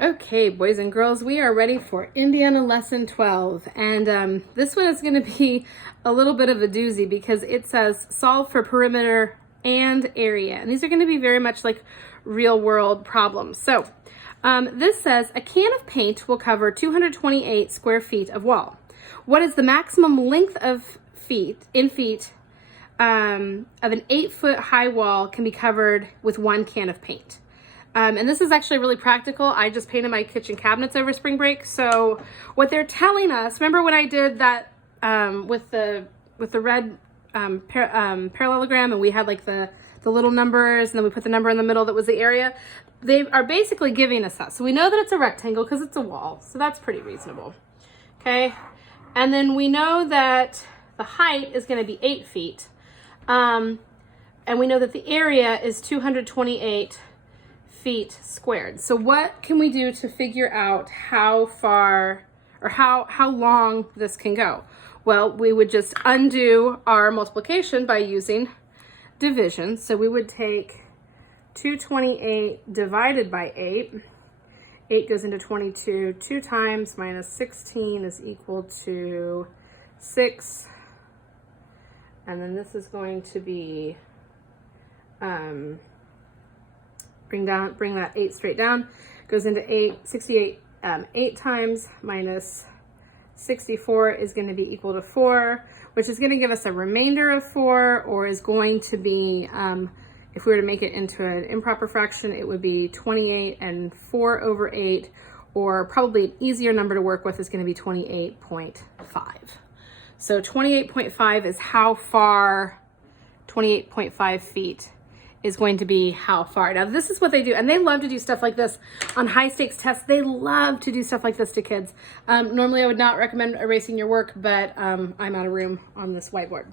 Okay, boys and girls, we are ready for Indiana Lesson 12. And this one is going to be a little bit of a doozy because it says solve for perimeter and area. And these are going to be very much like real world problems. So this says a can of paint will cover 228 square feet of wall. What is the maximum length of feet of an 8-foot high wall can be covered with 1 can of paint? And this is actually really practical. I just painted my kitchen cabinets over spring break. So what they're telling us, remember when I did that with the red parallelogram, and we had like the little numbers, and then we put the number in the middle that was the area? They are basically giving us that. So we know that it's a rectangle because it's a wall. So that's pretty reasonable. Okay. And then we know that the height is going to be 8 feet. And we know that the area is 228 feet squared. So what can we do to figure out how far or how long this can go? Well, we would just undo our multiplication by using division. So we would take 228 divided by 8. 8 goes into 22. 2 times minus 16 is equal to 6. And then this is going to be bring that 8 straight down, goes into 68, 8 times minus 64 is going to be equal to 4, which is going to give us a remainder of 4, or is going to be, if we were to make it into an improper fraction, it would be 28 and 4 over 8, or probably an easier number to work with is going to be 28.5. So 28.5 is how far 28.5 feet is going to be how far. Now this is what they do, and they love to do stuff like this on high stakes tests. They love to do stuff like this to kids. Normally I would not recommend erasing your work, but I'm out of room on this whiteboard.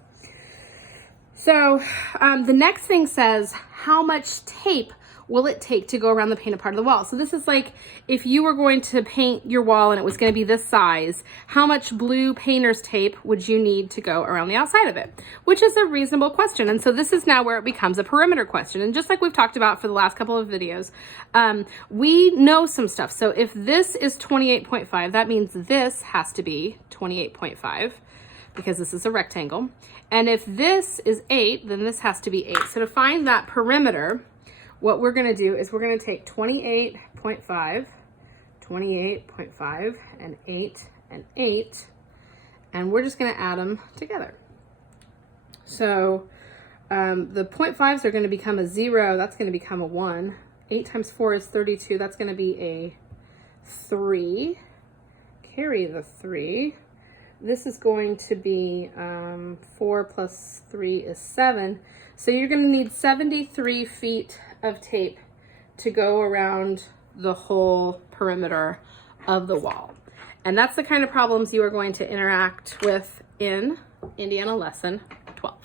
So the next thing says, how much tape will it take to go around the painted part of the wall? So this is like if you were going to paint your wall and it was going to be this size, how much blue painter's tape would you need to go around the outside of it? Which is a reasonable question. And so this is now where it becomes a perimeter question. And just like we've talked about for the last couple of videos, we know some stuff. So if this is 28.5, that means this has to be 28.5 because this is a rectangle. And if this is 8, then this has to be 8. So to find that perimeter, what we're going to do is we're going to take 28.5, 28.5, and 8, and 8, and we're just going to add them together. So the 0.5s are going to become a 0. That's going to become a 1. 8 times 4 is 32. That's going to be a 3. Carry the 3. This is going to be 4 plus 3 is 7. So you're going to need 73 feet of tape to go around the whole perimeter of the wall. And that's the kind of problems you are going to interact with in Indiana Lesson 12.